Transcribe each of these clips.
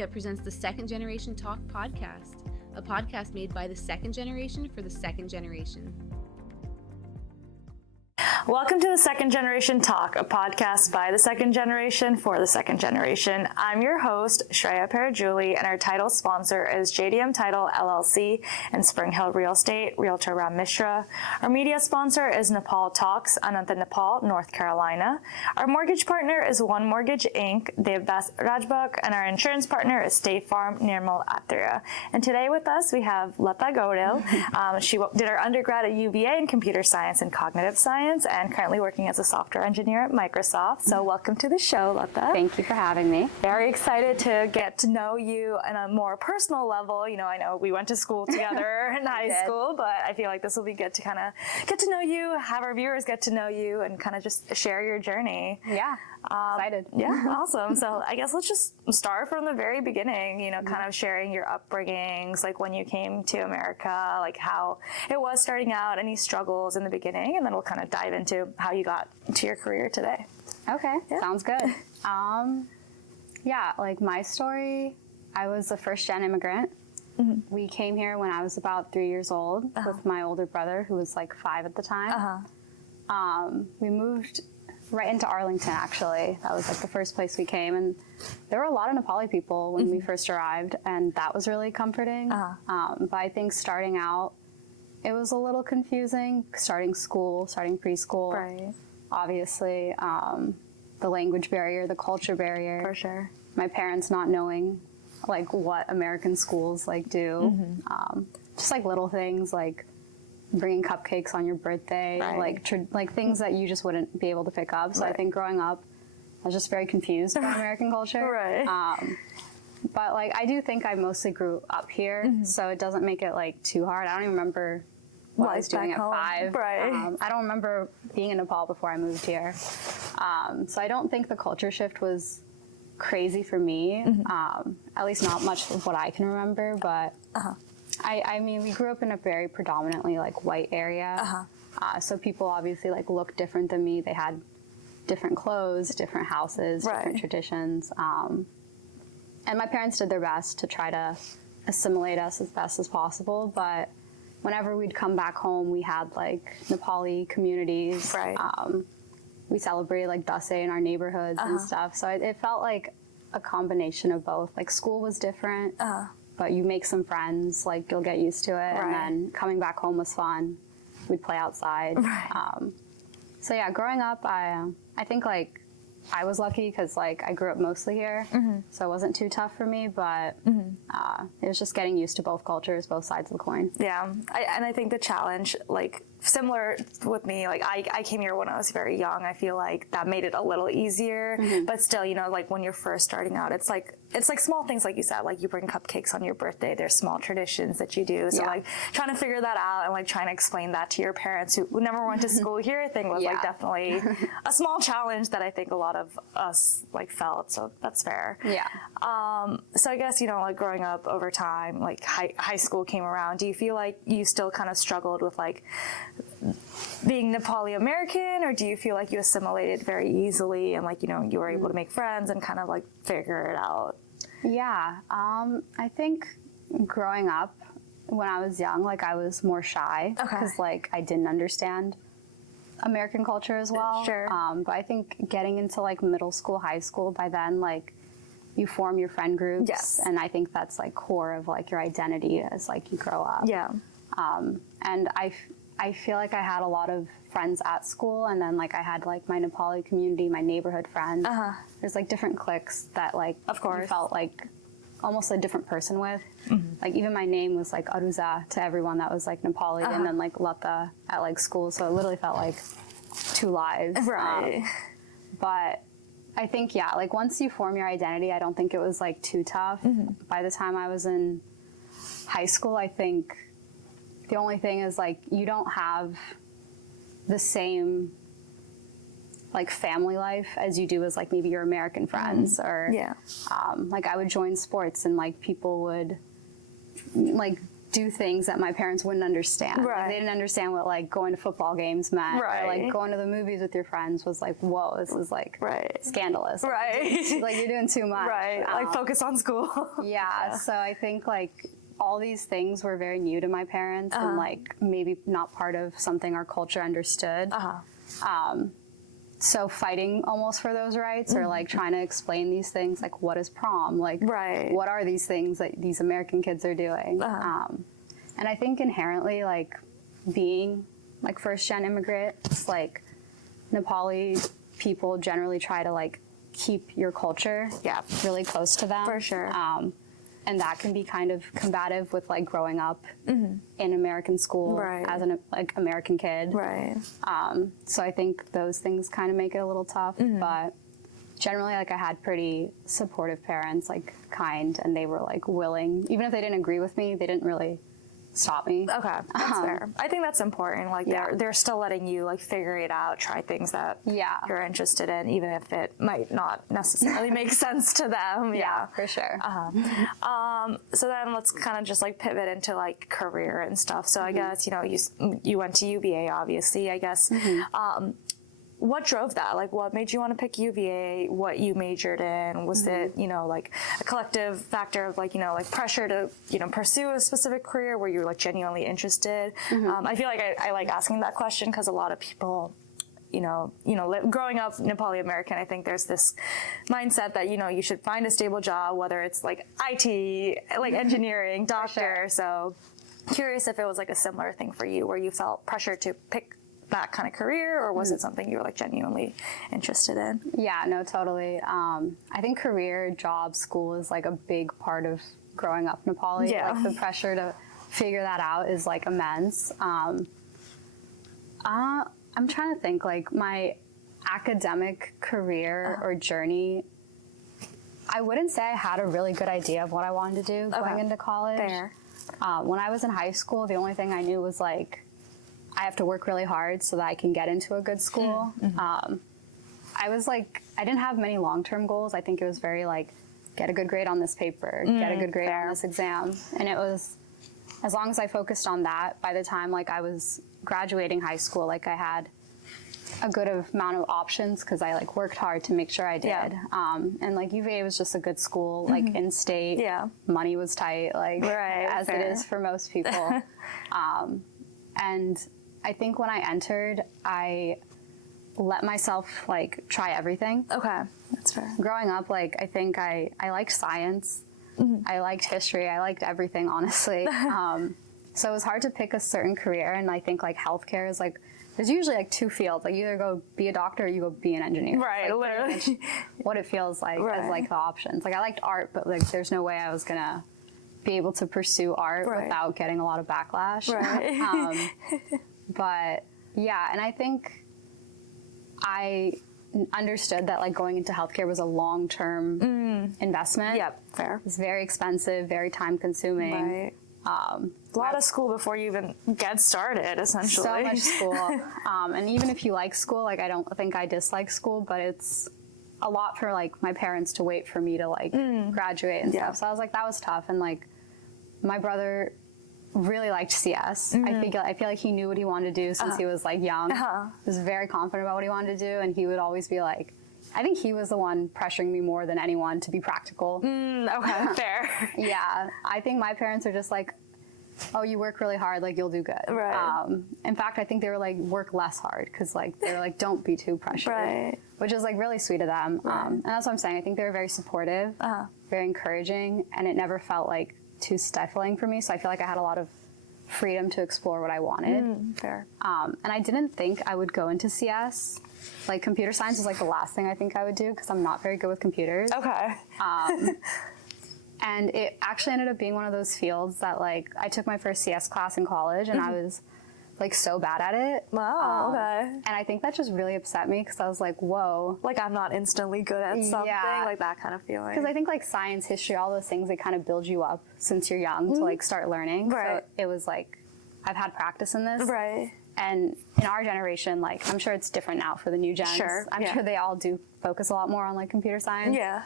Media presents the Second Generation Talk podcast, a podcast made by the second generation for the second generation. Welcome to the Second Generation Talk, a podcast by the second generation for the second generation. I'm your host, Shreya Parajuli, and our title sponsor is JDM Title LLC and Spring Hill Real Estate, Realtor Ram Mishra. Our media sponsor is Nepal Talks, Ananta, Nepal, North Carolina. Our mortgage partner is One Mortgage Inc., Devdas Rajbak, and our insurance partner is State Farm, Nirmal Athira. And today with us, we have Lata Goudal. She did her undergrad at UVA in computer science and cognitive science, and currently working as a software engineer at Microsoft. So welcome to the show, Lata. Thank you for having me. Very excited to get to know you on a more personal level. You know, I know we went to school together in high school, but I feel like this will be good to kind of get to know you, have our viewers get to know you, and kind of just share your journey. Yeah, excited. Yeah, awesome. So I guess let's just start from the very beginning, you know, kind of sharing your upbringings, like when you came to America, like how it was starting out, any struggles in the beginning, and then we'll kind of dive into how you got to your career today. Okay, sounds good. Yeah, like my story, I was a first-gen immigrant. Mm-hmm. We came here when I was about 3 years old with my older brother, who was like 5 at the time. We moved right into Arlington, actually. That was like the first place we came, and there were a lot of Nepali people when we first arrived, and that was really comforting. But I think starting out, it was a little confusing, starting preschool. Right. Obviously, the language barrier, the culture barrier. For sure. My parents not knowing like what American schools like do. Just like little things like bringing cupcakes on your birthday, like things that you just wouldn't be able to pick up. So I think growing up, I was just very confused about American culture. But like I do think I mostly grew up here, so it doesn't make it like too hard. I don't even remember what I was doing at 5. I don't remember being in Nepal before I moved here. So I don't think the culture shift was crazy for me, at least not much of what I can remember, but I mean, we grew up in a very predominantly like white area, so people obviously like looked different than me. They had different clothes, different houses, different traditions, and my parents did their best to try to assimilate us as best as possible, but whenever we'd come back home, we had like Nepali communities. We celebrated like Dasai in our neighborhoods and stuff. So it felt like a combination of both. Like school was different, but you make some friends, like you'll get used to it. And then coming back home was fun. We'd play outside. So yeah, growing up, I think like I was lucky because like I grew up mostly here, so it wasn't too tough for me, but it was just getting used to both cultures, both sides of the coin. Yeah, and I think the challenge, like similar with me, like I came here when I was very young. I feel like that made it a little easier, but still, you know, like when you're first starting out, it's like small things, like you said, like you bring cupcakes on your birthday. There's small traditions that you do. So like trying to figure that out and like trying to explain that to your parents who never went to school here, I think was like definitely a small challenge that I think a lot of us like felt. So that's fair. Yeah. So I guess, you know, like growing up over time, like high school came around. Do you feel like you still kind of struggled with like being Nepali American, or do you feel like you assimilated very easily and like, you know, you were able to make friends and kind of like figure it out? Yeah, I think growing up when I was young, like I was more shy because like I didn't understand American culture as well. But I think getting into like middle school, high school, by then like you form your friend groups, and I think that's like core of like your identity as like you grow up. And I feel like I had a lot of friends at school, and then like I had like my Nepali community, my neighborhood friends. There's like different cliques that like you felt like almost a different person with. Like even my name was like Aruza to everyone that was like Nepali, and then like Lata at like school, so it literally felt like 2 lives. But I think like once you form your identity, I don't think it was like too tough. By the time I was in high school, I think the only thing is like you don't have the same like family life as you do as like maybe your American friends, or like I would join sports and like people would like do things that my parents wouldn't understand. Right. Like, they didn't understand what like going to football games meant. Right. Or like going to the movies with your friends was like, whoa, this is like scandalous. Right. Like you're doing too much. Right. Like focus on school. Yeah. So I think like all these things were very new to my parents and like maybe not part of something our culture understood. So fighting almost for those rights or like trying to explain these things, like what is prom? Like what are these things that these American kids are doing? And I think inherently like being like first gen immigrants, like Nepali people generally try to like keep your culture really close to them. For sure. And that can be kind of combative with like growing up in American school as an like American kid. Right. So I think those things kind of make it a little tough, but generally like I had pretty supportive parents, like kind, and they were like willing, even if they didn't agree with me, they didn't really stop me. Okay, that's fair. I think that's important. Like they're still letting you like figure it out, try things that you're interested in, even if it might not necessarily make sense to them. Yeah, for sure. So then let's kind of just like pivot into like career and stuff. So I guess, you know, you went to UVA, obviously, I guess. What drove that? Like, what made you want to pick UVA? What you majored in? Was it, you know, like a collective factor of like, you know, like pressure to, you know, pursue a specific career where you're like genuinely interested? I feel like I like asking that question because a lot of people, growing up Nepali American, I think there's this mindset that, you know, you should find a stable job, whether it's like IT, like engineering, doctor. Sure. So curious if it was like a similar thing for you where you felt pressure to pick that kind of career, or was it something you were like genuinely interested in? Yeah, no, totally. I think career, job, school is like a big part of growing up Nepali. Yeah. Like the pressure to figure that out is like immense. I'm trying to think, like my academic career or journey, I wouldn't say I had a really good idea of what I wanted to do going into college. Fair. When I was in high school, the only thing I knew was like, I have to work really hard so that I can get into a good school. I was like, I didn't have many long-term goals. I think it was very like, get a good grade on this paper, get a good grade on this exam. And it was, as long as I focused on that, by the time like I was graduating high school, like I had a good amount of options because I like worked hard to make sure I did. And like UVA was just a good school, like in state, money was tight, like as it is for most people. And I think when I entered, I let myself like try everything. Okay, that's fair. Growing up, like I think I liked science, I liked history, I liked everything, honestly. So it was hard to pick a certain career, and I think like healthcare is like, there's usually like two fields. Like you either go be a doctor or you go be an engineer. Right, like, literally. What it feels like as like the options. Like I liked art, but like there's no way I was gonna be able to pursue art without getting a lot of backlash. Right. But yeah, and I think I understood that like going into healthcare was a long-term investment. Yep, fair. It's very expensive, very time-consuming. Right. A lot of school before you even get started, essentially. So much school. And even if you like school, like I don't think I dislike school, but it's a lot for like my parents to wait for me to like graduate and stuff. So I was like, that was tough. And like my brother really liked CS. I feel like he knew what he wanted to do since he was like young. He was very confident about what he wanted to do, and he would always be like, I think he was the one pressuring me more than anyone to be practical. Okay, fair. Yeah, I think my parents are just like, oh, you work really hard, like you'll do good. Right. In fact, I think they were like, work less hard, because like they were like, don't be too pressured, which is like really sweet of them. And that's what I'm saying. I think they were very supportive, very encouraging, and it never felt like too stifling for me. So I feel like I had a lot of freedom to explore what I wanted. Fair. And I didn't think I would go into CS. Like computer science was like the last thing I think I would do because I'm not very good with computers. Okay. And it actually ended up being one of those fields that like I took my first CS class in college and I was like so bad at it. Wow. Okay. And I think that just really upset me because I was like, whoa. Like I'm not instantly good at something, like that kind of feeling. Because I think like science, history, all those things, they kind of build you up since you're young to like start learning. Right. So it was like, I've had practice in this. Right. And in our generation, like I'm sure it's different now for the new gens. Sure. I'm sure they all do focus a lot more on like computer science. Yeah.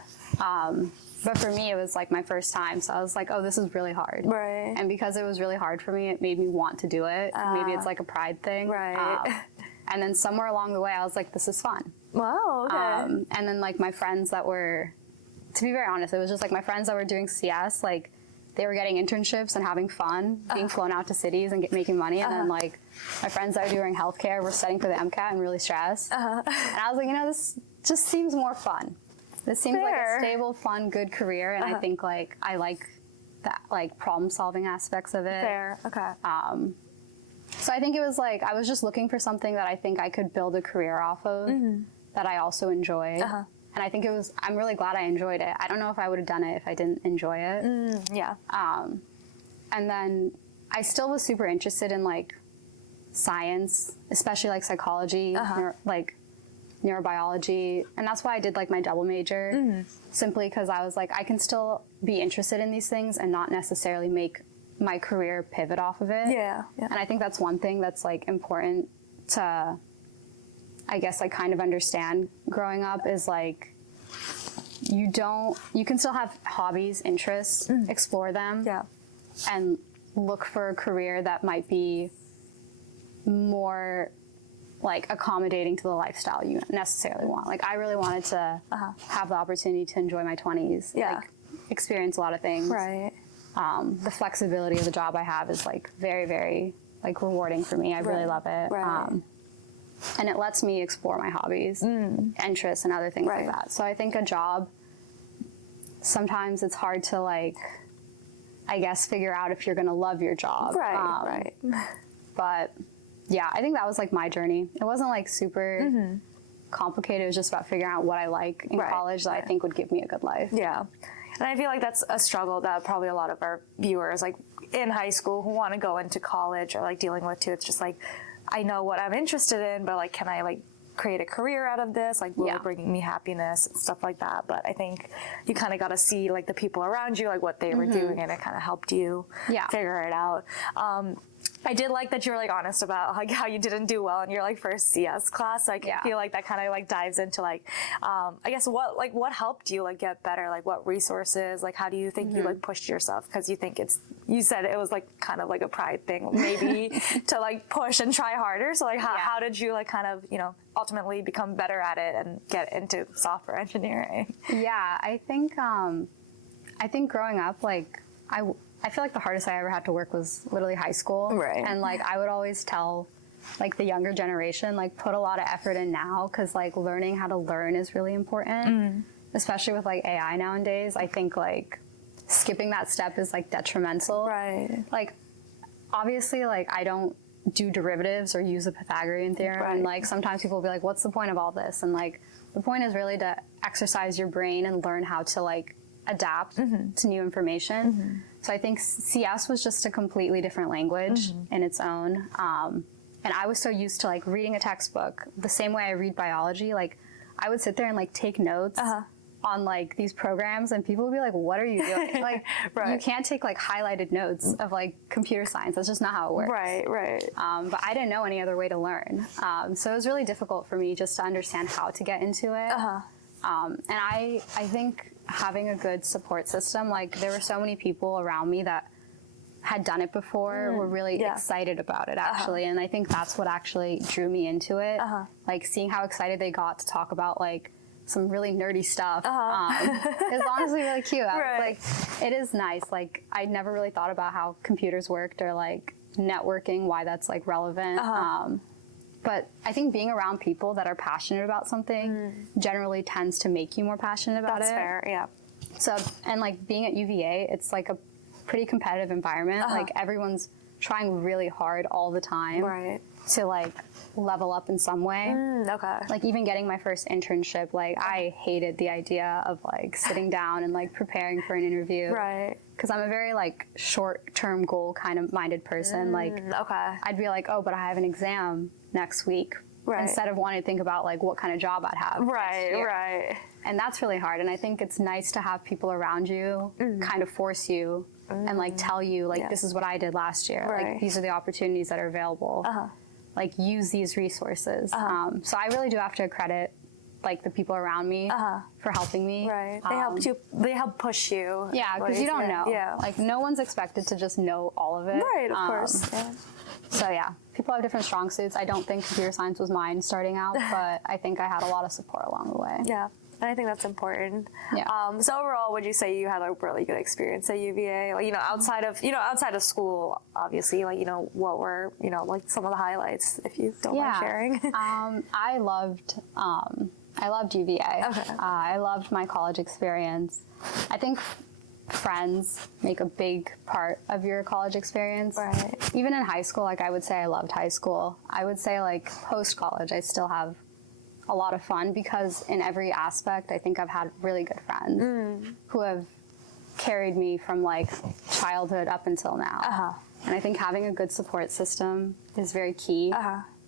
But for me, it was like my first time. So I was like, oh, this is really hard. Right. And because it was really hard for me, it made me want to do it. Maybe it's like a pride thing. Right. And then somewhere along the way, I was like, this is fun. Wow, okay. And then like my friends that were, to be very honest, it was just like my friends that were doing CS, like they were getting internships and having fun, being flown out to cities and making money. And then like my friends that were doing healthcare were studying for the MCAT and really stressed. And I was like, this just seems more fun. This seems like a stable, fun, good career, and I think like I like that like problem-solving aspects of it. Fair, okay. So I think it was like I was just looking for something that I think I could build a career off of that I also enjoyed, and I think it was. I'm really glad I enjoyed it. I don't know if I would have done it if I didn't enjoy it. Yeah. And then I still was super interested in like science, especially like psychology, like neurobiology, and that's why I did like my double major, simply because I was like, I can still be interested in these things and not necessarily make my career pivot off of it. Yeah. And I think that's one thing that's like important to, I guess, like kind of understand growing up is like, you can still have hobbies, interests, explore them, and look for a career that might be more like accommodating to the lifestyle you necessarily want. Like I really wanted to have the opportunity to enjoy my 20s, like experience a lot of things. Right. The flexibility of the job I have is like very, very like rewarding for me. I really love it. Right. And it lets me explore my hobbies, interests, and other things like that. So I think a job, sometimes it's hard to like, I guess, figure out if you're going to love your job. Right. But yeah, I think that was like my journey. It wasn't like super complicated. It was just about figuring out what I like in college that I think would give me a good life. Yeah. And I feel like that's a struggle that probably a lot of our viewers, like in high school, who want to go into college, are like dealing with too. It's just like, I know what I'm interested in, but like, can I like create a career out of this? Like, will it bring me happiness and stuff like that? But I think you kind of got to see like the people around you, like what they were doing, and it kind of helped you figure it out. I did like that you were like honest about like how you didn't do well in your like first CS class. I feel like that kind of like dives into like, I guess what helped you like get better? Like what resources? Like how do you think you like pushed yourself? Because you said it was like kind of like a pride thing, maybe to like push and try harder. So like how did you like kind of, ultimately become better at it and get into software engineering? Yeah, I think growing up, like I feel like the hardest I ever had to work was literally high school. Right. And like I would always tell like the younger generation, like put a lot of effort in now, because like learning how to learn is really important, especially with like AI nowadays. I think like skipping that step is like detrimental. Right. Like obviously like I don't do derivatives or use the Pythagorean theorem. And like sometimes people will be like, what's the point of all this? And like the point is really to exercise your brain and learn how to like adapt to new information. So I think CS was just a completely different language in its own. And I was so used to like reading a textbook the same way I read biology. Like I would sit there and like take notes on like these programs, and people would be like, what are you doing? Like you can't take like highlighted notes of like computer science. That's just not how it works. Right. But I didn't know any other way to learn. So it was really difficult for me just to understand how to get into it. And I think having a good support system, like there were so many people around me that had done it before, were really excited about it actually. And I think that's what actually drew me into it. Like seeing how excited they got to talk about like some really nerdy stuff. It was honestly really cute. I was like, it is nice. Like I never really thought about how computers worked or like networking, why that's like relevant. But I think being around people that are passionate about something generally tends to make you more passionate about it. That's fair, yeah. So, and like being at UVA, it's like a pretty competitive environment. Like everyone's trying really hard all the time to like level up in some way. Like even getting my first internship, like I hated the idea of like sitting down and like preparing for an interview. Because I'm a very like short-term goal kind of minded person. Like I'd be like, oh, but I have an exam next week. Instead of wanting to think about like what kind of job I'd have. And that's really hard. And I think it's nice to have people around you kind of force you and like tell you like this is what I did last year. Like these are the opportunities that are available. Like use these resources. So I really do have to credit like the people around me for helping me. Right. They help push you. Yeah, because you don't know. Yeah. Like no one's expected to just know all of it. Right, of course. Yeah. So yeah, people have different strong suits. I don't think computer science was mine starting out, but I think I had a lot of support along the way. Yeah. And I think that's important. Yeah. So overall, would you say you had a really good experience at UVA? Like, outside of school, obviously, like, what were, like some of the highlights, if you don't mind sharing? I loved UVA. Okay. I loved my college experience. I think friends make a big part of your college experience. Right. Even in high school, like I would say I loved high school. I would say like post-college, I still have a lot of fun because in every aspect, I think I've had really good friends who have carried me from like childhood up until now. And I think having a good support system is very key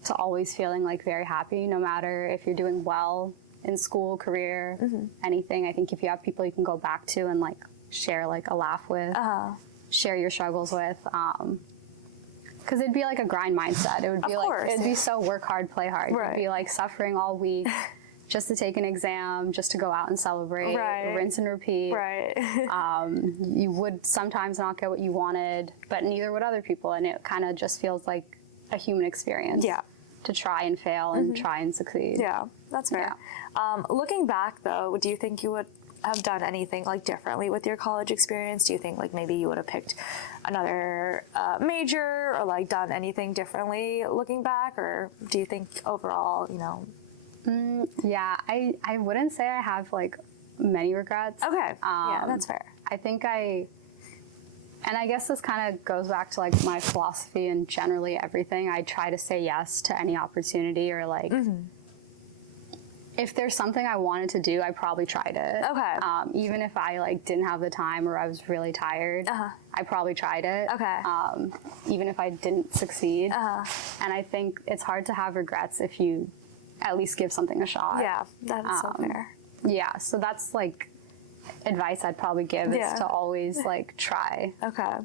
to always feeling like very happy, no matter if you're doing well in school, career, anything. I think if you have people you can go back to and like share like a laugh with, share your struggles with, because it'd be like a grind mindset. It would be it'd be so work hard, play hard. Right. You'd be like suffering all week just to take an exam, just to go out and celebrate, rinse and repeat. Right. You would sometimes not get what you wanted, but neither would other people, and it kind of just feels like a human experience. Yeah. To try and fail and try and succeed. Yeah, that's fair. Yeah. Looking back, though, do you think you would have done anything like differently with your college experience? Do you think like maybe you would have picked another major or like done anything differently looking back, or do you think overall, Yeah, I wouldn't say I have like many regrets. Okay. Yeah, that's fair. I think and I guess this kind of goes back to like my philosophy and generally everything. I try to say yes to any opportunity, or like if there's something I wanted to do, I probably tried it. Okay. Even if I like didn't have the time or I was really tired, I probably tried it. Okay. Even if I didn't succeed. And I think it's hard to have regrets if you at least give something a shot. Yeah, that's so fair. Yeah, so that's like advice I'd probably give is to always like try. Okay.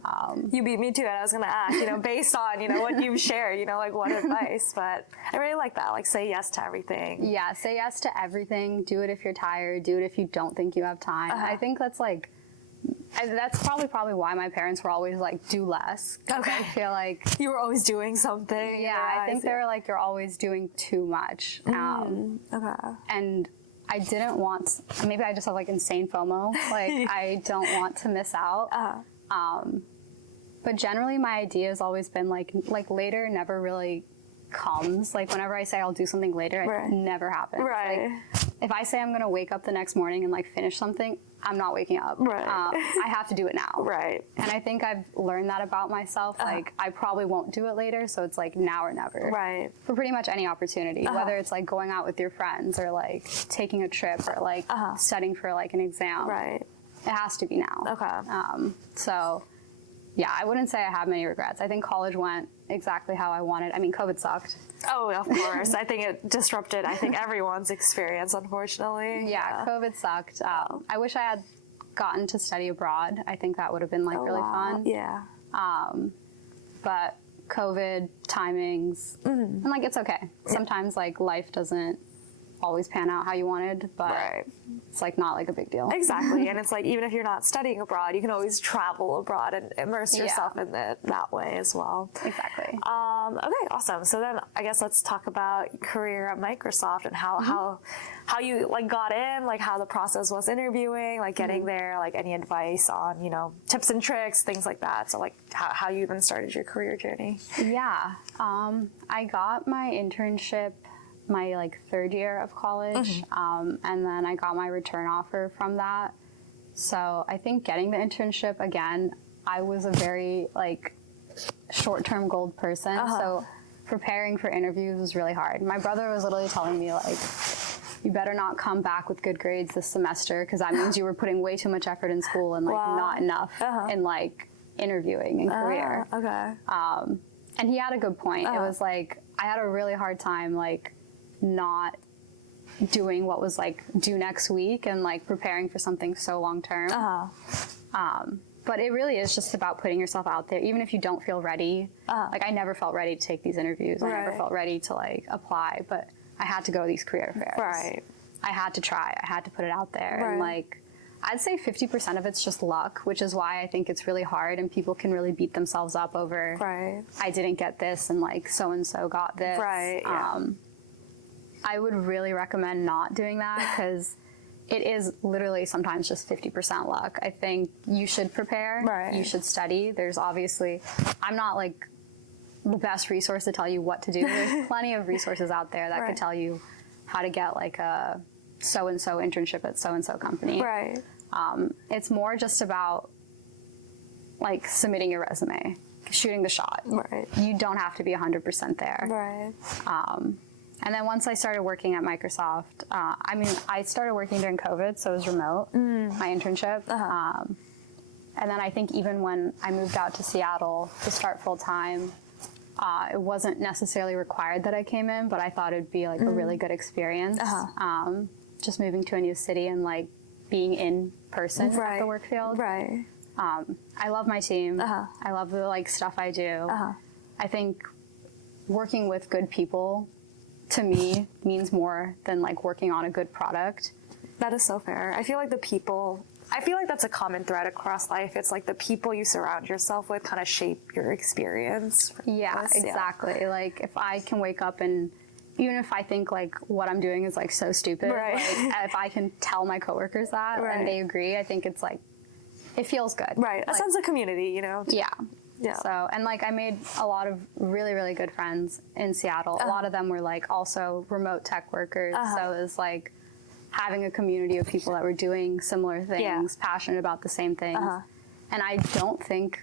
You beat me to it. I was going to ask, based on, what you've shared, like what advice, but I really like that. Like say yes to everything. Yeah. Say yes to everything. Do it if you're tired. Do it if you don't think you have time. I think that's like, that's probably why my parents were always like, do less. Okay. I feel like you were always doing something. Yeah. I think they were like, you're always doing too much. Okay. And I didn't want, maybe I just have like insane FOMO. Like I don't want to miss out. But generally my idea has always been like later never really comes. Like whenever I say I'll do something later, it never happens. Right. Like, if I say I'm going to wake up the next morning and like finish something, I'm not waking up. Right. I have to do it now. Right. And I think I've learned that about myself. Like I probably won't do it later, so it's like now or never. Right. For pretty much any opportunity, whether it's like going out with your friends or like taking a trip or like studying for like an exam. Right. It has to be now. Okay. So yeah, I wouldn't say I have many regrets. I think college went exactly how I wanted. I mean, COVID sucked. Oh, of course. I think it disrupted, everyone's experience, unfortunately. Yeah, COVID sucked. I wish I had gotten to study abroad. I think that would have been like really fun. Yeah. But COVID, timings, and like it's okay. Sometimes like life doesn't always pan out how you wanted, but it's like not like a big deal. Exactly. And it's like even if you're not studying abroad, you can always travel abroad and immerse yourself in it that way as well. Exactly. Okay, awesome. So then I guess let's talk about career at Microsoft and how you like got in, like how the process was interviewing, like getting there, like any advice on, tips and tricks, things like that. So like how you even started your career journey. Yeah. I got my internship my like third year of college, and then I got my return offer from that. So I think getting the internship again, I was a very like short-term goal person, so preparing for interviews was really hard. My brother was literally telling me like, you better not come back with good grades this semester because that means you were putting way too much effort in school and like not enough in like interviewing and career. Okay. And he had a good point. It was like I had a really hard time like not doing what was like due next week and like preparing for something so long term. But it really is just about putting yourself out there, even if you don't feel ready. Like I never felt ready to take these interviews. I never felt ready to like apply, but I had to go to these career fairs. Right. I had to try. I had to put it out there. Right. And like, I'd say 50% of it's just luck, which is why I think it's really hard and people can really beat themselves up over, Right. I didn't get this and like so-and-so got this. Right, yeah. I would really recommend not doing that because it is literally sometimes just 50% luck. I think you should prepare. Right. You should study. There's obviously, I'm not like the best resource to tell you what to do. There's plenty of resources out there that Right. could tell you how to get like a so-and-so internship at so-and-so company. Right. It's more just about like submitting your resume, shooting the shot. Right. You don't have to be 100% there. Right. And then once I started working at Microsoft, I started working during COVID, so it was remote, my internship. And then I think even when I moved out to Seattle to start full time, it wasn't necessarily required that I came in, but I thought it'd be like a really good experience. Just moving to a new city and like being in person at the work field. Right. I love my team. I love the like stuff I do. I think working with good people to me means more than like working on a good product. That is so fair. I feel like that's a common thread across life. It's like the people you surround yourself with kind of shape your experience. Yeah, exactly. Like if I can wake up and even if I think like what I'm doing is like so stupid, Right. like if I can tell my coworkers that Right. and they agree, I think it's like, it feels good. Right. A Like, sense of community, you know? Yeah. Yeah. So, and like I made a lot of really, really good friends in Seattle. A lot of them were like also remote tech workers. So it was like having a community of people that were doing similar things, passionate about the same things. And I don't think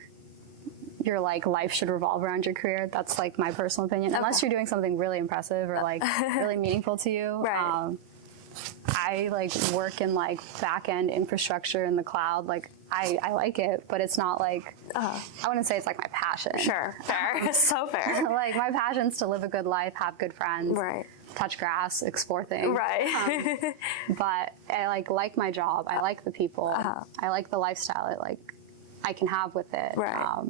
your like life should revolve around your career. That's like my personal opinion. Unless you're doing something really impressive or like really meaningful to you. Right. I like work in like back end infrastructure in the cloud. Like I like it, but it's not like, I wouldn't say it's like my passion. Sure. Fair. So fair. Like my passion's to live a good life, have good friends, Right. touch grass, explore things. Right. But I like my job. I like the people. I like the lifestyle I can have with it. Right.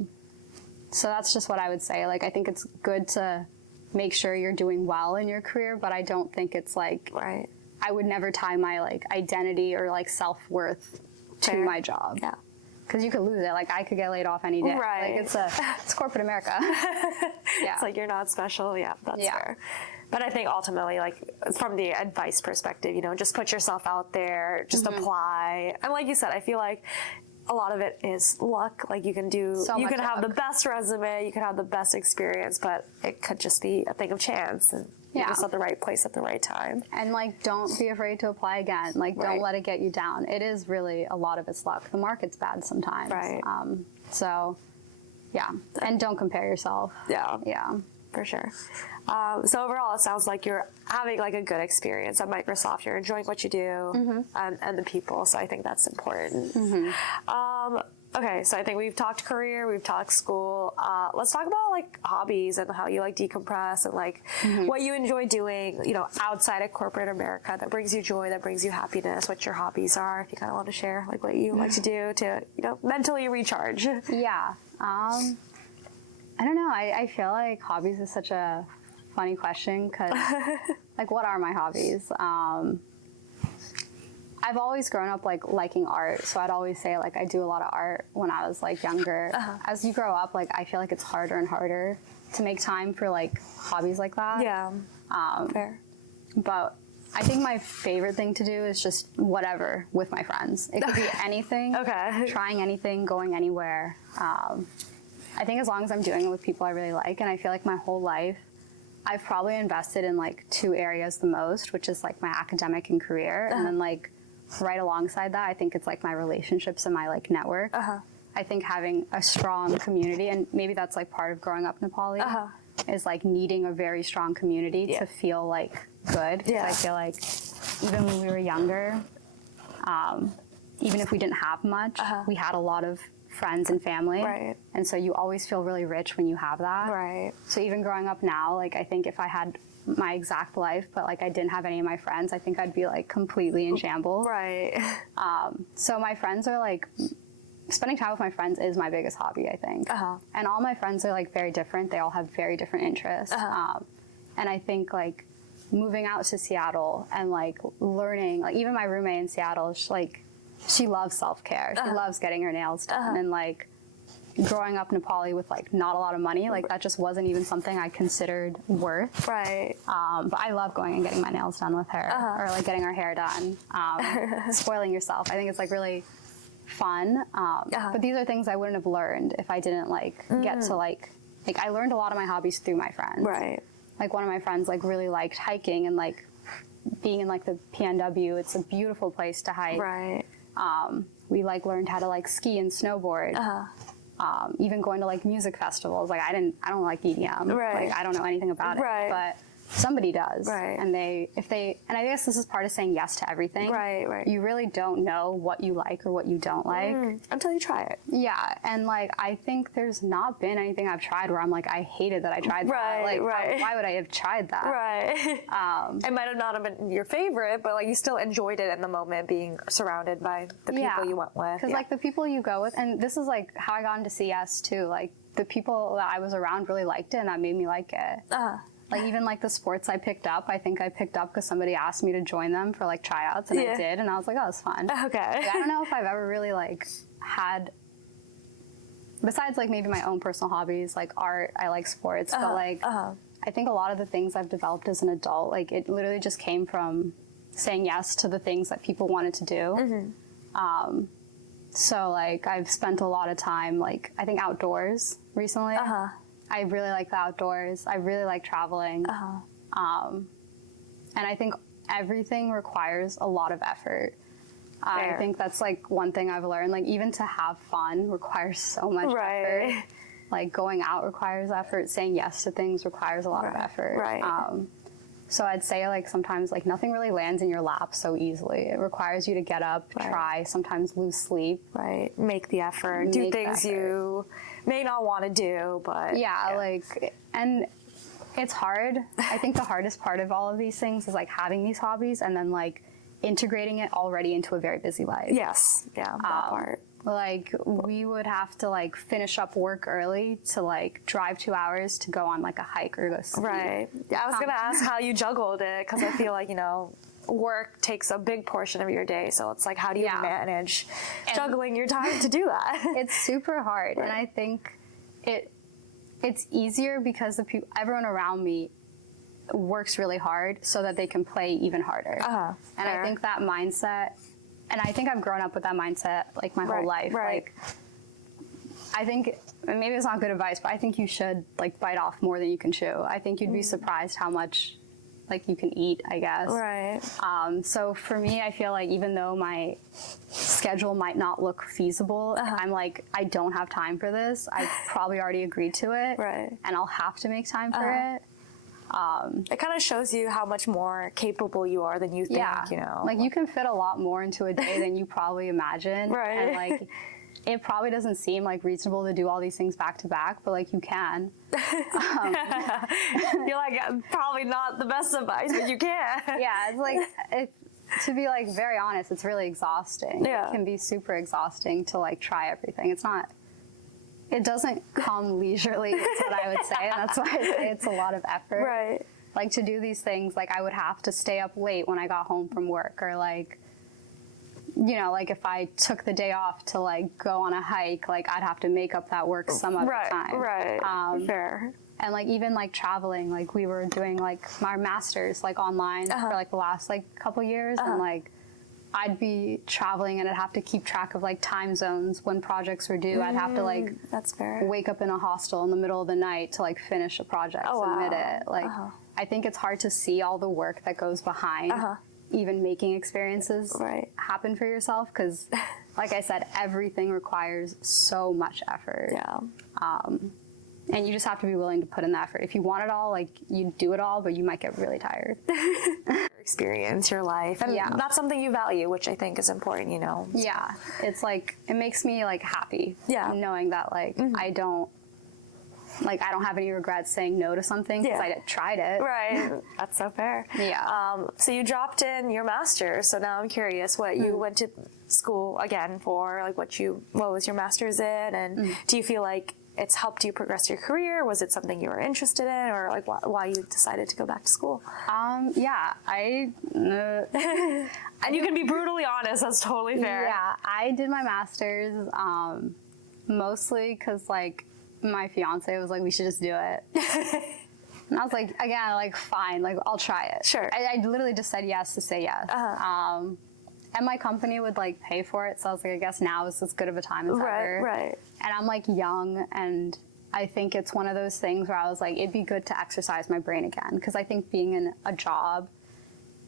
So that's just what I would say. Like I think it's good to make sure you're doing well in your career, but I don't think it's like Right. I would never tie my like identity or like self-worth to Fair. my job. Yeah. Because you could lose it. Like I could get laid off any day. Right. Like it's corporate America. Yeah. It's like you're not special. Yeah, that's fair. But I think ultimately, like from the advice perspective, you know, just put yourself out there, just apply. And like you said, I feel like a lot of it is luck. Like you can have the best resume, you can have the best experience, but it could just be a thing of chance. And you're just at the right place at the right time. And like, don't be afraid to apply again. Like, don't let it get you down. It is really a lot of it's luck. The market's bad sometimes. Right. So, yeah. And don't compare yourself. Yeah. Yeah. For sure. So overall, it sounds like you're having like a good experience at Microsoft. You're enjoying what you do and the people. So I think that's important. Okay, so I think we've talked career, we've talked school. Let's talk about like hobbies and how you like decompress and like what you enjoy doing, you know, outside of corporate America that brings you joy, that brings you happiness, what your hobbies are. If you kind of want to share like what you like to do to, you know, mentally recharge. Yeah. I don't know. I feel like hobbies is such a funny question because, like, what are my hobbies? I've always grown up like liking art, so I'd always say like I do a lot of art when I was like younger. As you grow up, like I feel like it's harder and harder to make time for like hobbies like that. Yeah. Fair. But I think my favorite thing to do is just whatever with my friends. It could be anything. Okay. Trying anything, going anywhere. I think as long as I'm doing it with people I really like, and I feel like my whole life, I've probably invested in like 2 areas the most, which is like my academic and career, and then like right alongside that, I think it's like my relationships and my like network. I think having a strong community, and maybe that's like part of growing up Nepali, is like needing a very strong community to feel like good. Because I feel like even when we were younger, even if we didn't have much, we had a lot of friends and family. Right. And so you always feel really rich when you have that. Right. So even growing up now, like I think if I had my exact life, but like I didn't have any of my friends, I think I'd be like completely in shambles. Right. So my friends are like, spending time with my friends is my biggest hobby, I think. And all my friends are like very different. They all have very different interests. And I think like moving out to Seattle and like learning, like even my roommate in Seattle, she loves self-care. She loves getting her nails done. And like growing up Nepali with like not a lot of money, like that just wasn't even something I considered worth. Right. But I love going and getting my nails done with her, or like getting her hair done. Spoiling yourself. I think it's like really fun. But these are things I wouldn't have learned if I didn't like get to like I learned a lot of my hobbies through my friends. Right. Like one of my friends like really liked hiking and like being in like the PNW. It's a beautiful place to hike. Right. We like learned how to like ski and snowboard. Even going to like music festivals. Like I don't like EDM. Right. Like I don't know anything about it. Right. But somebody does. Right. And and I guess this is part of saying yes to everything. Right, right. You really don't know what you like or what you don't like. Until you try it. Yeah. And like, I think there's not been anything I've tried where I'm like, I hated that I tried that. Like, why would I have tried that? Right. It might have not have been your favorite, but like you still enjoyed it in the moment, being surrounded by the people you went with. Because like the people you go with, and this is like how I got into CS too. Like the people that I was around really liked it, and that made me like it. Like even like the sports I picked up, I think I picked up because somebody asked me to join them for like tryouts, and I did, and I was like, oh, it's fun. Okay. Like, I don't know if I've ever really like had, besides like maybe my own personal hobbies, like art, I like sports, but like I think a lot of the things I've developed as an adult, like it literally just came from saying yes to the things that people wanted to do. So like I've spent a lot of time like I think outdoors recently. I really like the outdoors. I really like traveling. And I think everything requires a lot of effort. I think that's like one thing I've learned. Like even to have fun requires so much effort. Like going out requires effort. Saying yes to things requires a lot of effort. So I'd say like sometimes like nothing really lands in your lap so easily. It requires you to get up, try, sometimes lose sleep. Make the effort. Do things you may not want to do, but like, and it's hard. I think the hardest part of all of these things is like having these hobbies and then like integrating it already into a very busy life. That part. Like we would have to like finish up work early to like drive 2 hours to go on like a hike or go ski. I was gonna ask how you juggled it, because I feel like work takes a big portion of your day, so it's like how do you manage juggling your time to do that? It's super hard, and I think it's easier because everyone around me works really hard so that they can play even harder. And I think that mindset, and I think I've grown up with that mindset like my whole life. Like I think maybe it's not good advice, but I think you should like bite off more than you can chew. I think you'd be surprised how much like you can eat, I guess. So for me, I feel like even though my schedule might not look feasible, I'm like, I don't have time for this. I probably already agreed to it, and I'll have to make time for it. It kind of shows you how much more capable you are than you think, Like you can fit a lot more into a day than you probably imagine. And like, it probably doesn't seem like reasonable to do all these things back to back, but like you can. You're like, probably not the best advice, but you can. It's like, to be like very honest, it's really exhausting. It can be super exhausting to like try everything. It doesn't come leisurely, is what I would say. And that's why I say it's a lot of effort. Like to do these things, like I would have to stay up late when I got home from work, or like, like if I took the day off to like go on a hike, like I'd have to make up that work some other time. Fair. And like even like traveling, like we were doing like our masters like online for like the last like couple years, and like I'd be traveling and I'd have to keep track of like time zones when projects were due. I'd have to like that's fair. Wake up in a hostel in the middle of the night to like finish a project, submit it. Like I think it's hard to see all the work that goes behind even making experiences happen for yourself, because like I said, everything requires so much effort. And you just have to be willing to put in the effort. If you want it all, like you do it all, but you might get really tired. Experience your life, and that's something you value, which I think is important. It's like it makes me like happy. Knowing that like I don't have any regrets saying no to something because I tried it. That's so fair. So you dropped in your master's. So now I'm curious what you went to school again for, like what was your master's in, and do you feel like it's helped you progress your career? Was it something you were interested in, or like why you decided to go back to school? Yeah, And you can be brutally honest. That's totally fair. Yeah, I did my master's mostly because like my fiance was like, we should just do it. And I was like, again, like, fine, like, I'll try it. Sure. I literally just said yes to say yes. And my company would, like, pay for it, so I was like, I guess now is as good of a time as ever. Right. And I'm, like, young, and I think it's one of those things where I was like, it'd be good to exercise my brain again, because I think being in a job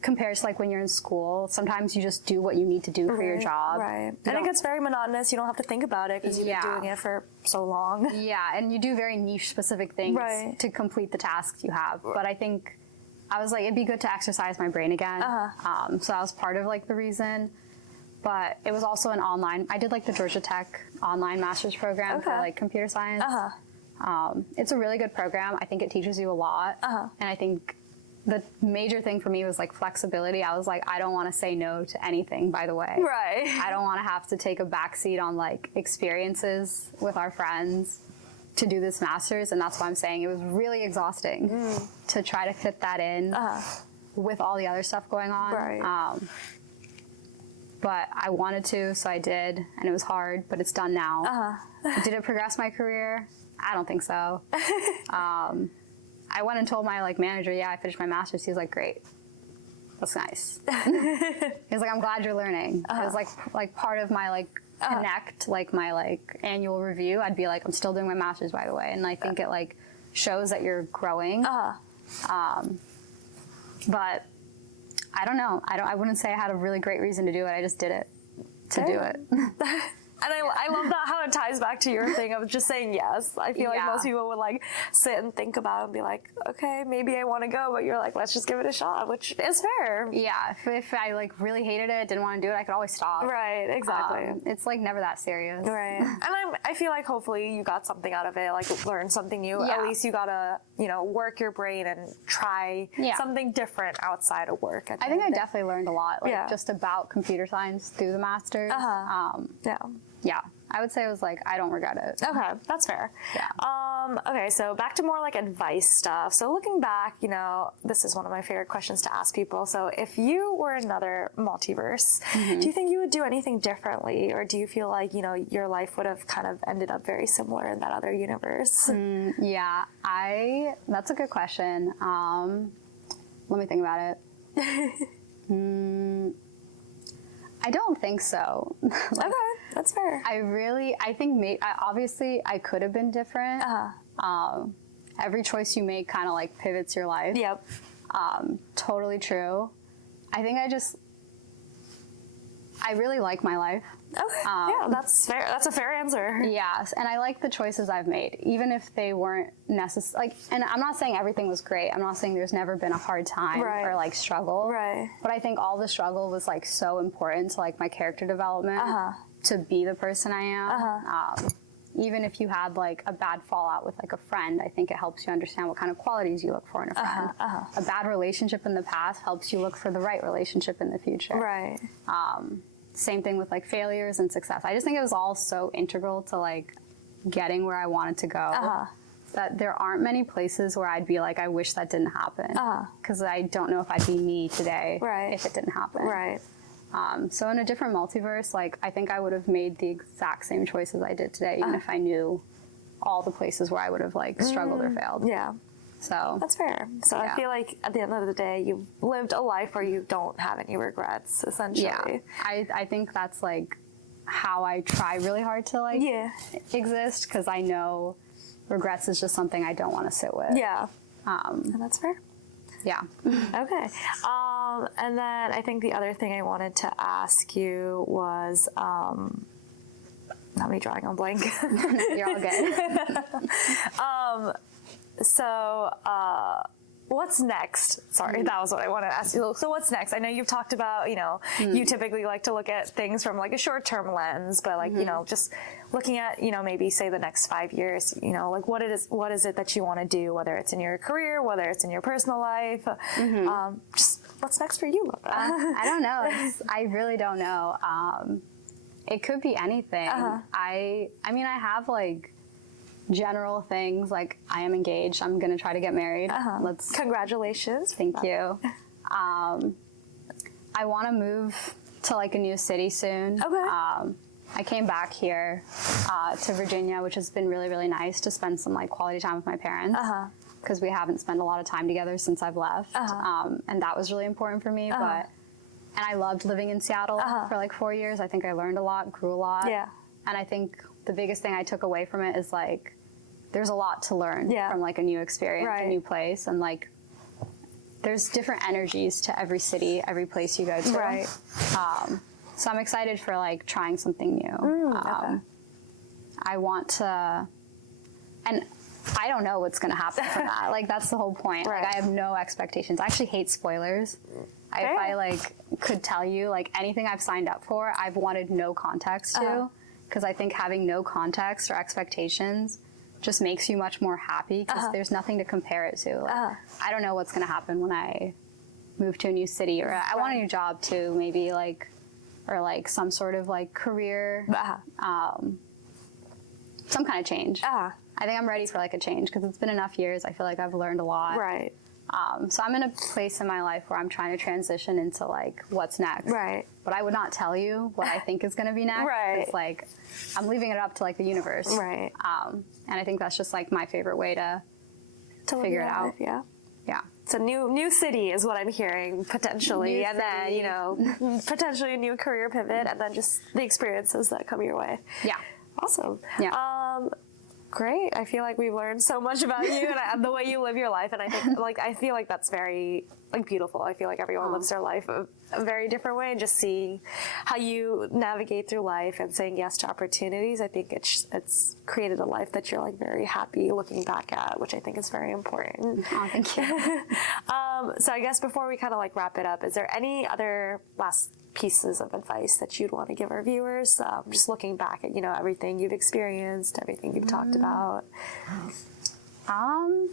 compared to like when you're in school, sometimes you just do what you need to do for your job. Right. And it gets very monotonous. You don't have to think about it because you've been doing it for so long. Yeah, and you do very niche specific things to complete the tasks you have. But I think I was like, it'd be good to exercise my brain again. So that was part of like the reason. But it was also an online, I did like the Georgia Tech online master's program for like computer science. It's a really good program. I think it teaches you a lot. And I think the major thing for me was like flexibility. I was like, I don't want to say no to anything, by the way. Right. I don't want to have to take a backseat on like experiences with our friends to do this master's. And that's why I'm saying it was really exhausting to try to fit that in with all the other stuff going on. Right. But I wanted to, so I did, and it was hard, but it's done now. Did it progress my career? I don't think so. I went and told my like manager, yeah, I finished my master's. He was like, great. That's nice. He was like, I'm glad you're learning. It was like part of my like connect, like my like annual review. I'd be like, I'm still doing my master's, by the way. And I think it like shows that you're growing. But I don't know. I wouldn't say I had a really great reason to do it. I just did it to do it. And I love that how it ties back to your thing of just saying yes. I feel like most people would like sit and think about it and be like, okay, maybe I want to go, but you're like, let's just give it a shot, which is fair. Yeah, if I like really hated it, didn't want to do it, I could always stop. Right, exactly. It's like never that serious. Right. And I feel like hopefully you got something out of it, like learn something new. At least you gotta, work your brain and try something different outside of work. I think I definitely learned a lot, like just about computer science through the master's. Yeah, I would say it was like, I don't regret it. Okay, that's fair. Yeah. Okay, so back to more like advice stuff. So looking back, this is one of my favorite questions to ask people. So if you were another multiverse, do you think you would do anything differently? Or do you feel like, your life would have kind of ended up very similar in that other universe? Yeah, that's a good question. Let me think about it. I don't think so. Okay, that's fair. I think obviously I could have been different. Every choice you make kind of like pivots your life. Yep. Totally true. I think I really like my life. Okay, yeah, that's fair. That's a fair answer. Yes, and I like the choices I've made, even if they weren't necessary. Like, and I'm not saying everything was great. I'm not saying there's never been a hard time or like struggle. Right. But I think all the struggle was like so important to like my character development to be the person I am. Even if you had like a bad fallout with like a friend, I think it helps you understand what kind of qualities you look for in a friend. A bad relationship in the past helps you look for the right relationship in the future. Right. Same thing with like failures and success. I just think it was all so integral to like getting where I wanted to go that there aren't many places where I'd be like, I wish that didn't happen. Because I don't know if I'd be me today if it didn't happen. Right. So in a different multiverse, like I think I would have made the exact same choices I did today, even if I knew all the places where I would have like struggled or failed. Yeah. So that's fair. So I feel like at the end of the day, you've lived a life where you don't have any regrets, essentially. Yeah. I think that's like how I try really hard to like exist, because I know regrets is just something I don't want to sit with. Yeah. And that's fair. Yeah. Okay. And then I think the other thing I wanted to ask you was, not me drawing on blank. You're all good. So, what's next? Sorry, that was what I wanted to ask you. So what's next? I know you've talked about, you typically like to look at things from like a short-term lens, but like, just looking at, maybe say the next 5 years, like what is it that you want to do, whether it's in your career, whether it's in your personal life, just what's next for you? I don't know. I really don't know. It could be anything. I mean, I have like general things, like I am engaged. I'm gonna try to get married. Congratulations. Thank you. I want to move to like a new city soon. Okay. I came back here to Virginia, which has been really, really nice to spend some like quality time with my parents. Because we haven't spent a lot of time together since I've left. And that was really important for me. And I loved living in Seattle for like 4 years. I think I learned a lot, grew a lot. Yeah. And I think the biggest thing I took away from it is like, there's a lot to learn from like a new experience, a new place. And like, there's different energies to every city, every place you go to. Right. So I'm excited for like trying something new. I want to, and I don't know what's going to happen from that. Like, that's the whole point. Right. Like, I have no expectations. I actually hate spoilers. If I like could tell you like anything I've signed up for, I've wanted no context to, because I think having no context or expectations just makes you much more happy, because there's nothing to compare it to. Like, I don't know what's going to happen when I move to a new city, or I want a new job too, maybe like, or like some sort of like career, some kind of change. I think I'm ready for like a change, because it's been enough years. I feel like I've learned a lot. Right. So I'm in a place in my life where I'm trying to transition into like what's next. Right. But I would not tell you what I think is going to be next. Right. It's like I'm leaving it up to like the universe. Right. And I think that's just like my favorite way to figure it out. Life, yeah. Yeah. It's a new city is what I'm hearing, potentially. New and city. then, you know, potentially a new career pivot, and then just the experiences that come your way. Yeah. Awesome. Yeah. Great. I feel like we've learned so much about you and the way you live your life. And I think, like, I feel like that's very, like, beautiful. I feel like everyone lives their life a very different way, and just seeing how you navigate through life and saying yes to opportunities. I think it's created a life that you're, like, very happy looking back at, which I think is very important. Oh, thank you. So I guess before we kind of, like, wrap it up, is there any other last pieces of advice that you'd want to give our viewers, just looking back at, you know, everything you've experienced, everything you've talked about? I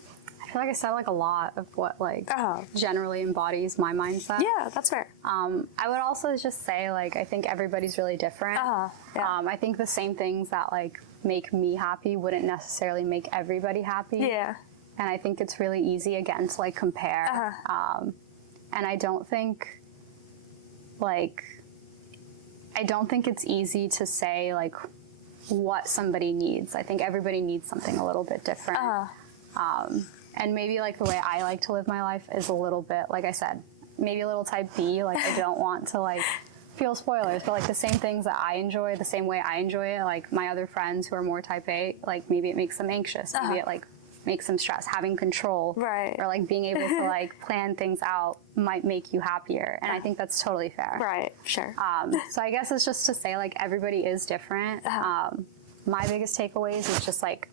feel like I said like a lot of what like generally embodies my mindset. Yeah, that's fair. I would also just say, like, I think everybody's really different. I think the same things that like make me happy wouldn't necessarily make everybody happy. Yeah. And I think it's really easy, again, to like compare. And I don't think it's easy to say like what somebody needs. I think everybody needs something a little bit different. And maybe like the way I like to live my life is a little bit, like I said, maybe a little type B. Like, I don't want to like feel spoilers, but like the same things that I enjoy, the same way I enjoy it, like my other friends who are more type A, like maybe it makes them anxious. Maybe it like makes them stress. Having control, right, or like being able to like plan things out might make you happier, and I think that's totally fair. Right, sure. So I guess it's just to say like everybody is different. My biggest takeaways is just like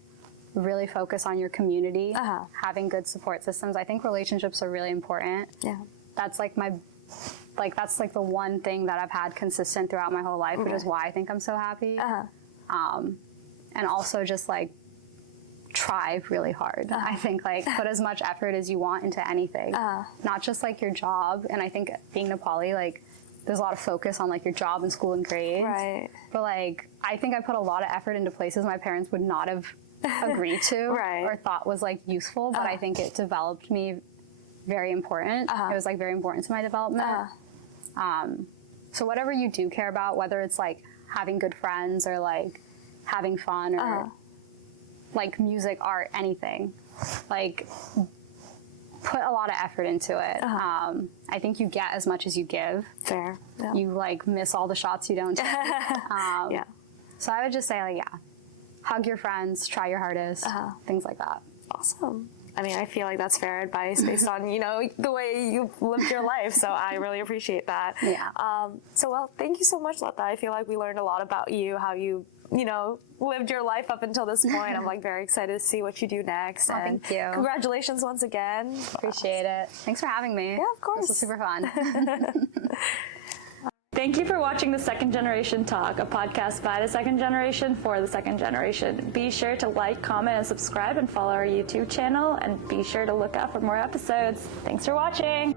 really focus on your community, having good support systems. I think relationships are really important. Yeah, that's like that's like the one thing that I've had consistent throughout my whole life, which is why I think I'm so happy. And also just like try really hard. I think like put as much effort as you want into anything, not just like your job. And I think being Nepali, like there's a lot of focus on like your job and school and grades. Right. But like I think I put a lot of effort into places my parents would not have agreed to or thought was like useful. But I think it developed me very important. It was like very important to my development. So whatever you do care about, whether it's like having good friends or like having fun or like music, art, anything, like put a lot of effort into it. I think you get as much as you give. Fair. Yeah. You like miss all the shots you don't take. Yeah. So I would just say like, hug your friends, try your hardest, things like that. Awesome. I mean, I feel like that's fair advice based on, you know, the way you've lived your life. So I really appreciate that. Yeah. Well, thank you so much, Lata. I feel like we learned a lot about you, how you know, lived your life up until this point. I'm like very excited to see what you do next. And thank you. Congratulations once again. Appreciate it. Thanks for having me. Yeah, of course. This was super fun. Thank you for watching The Second Generation Talk, a podcast by the second generation for the second generation. Be sure to like, comment, and subscribe, and follow our YouTube channel, and be sure to look out for more episodes. Thanks for watching.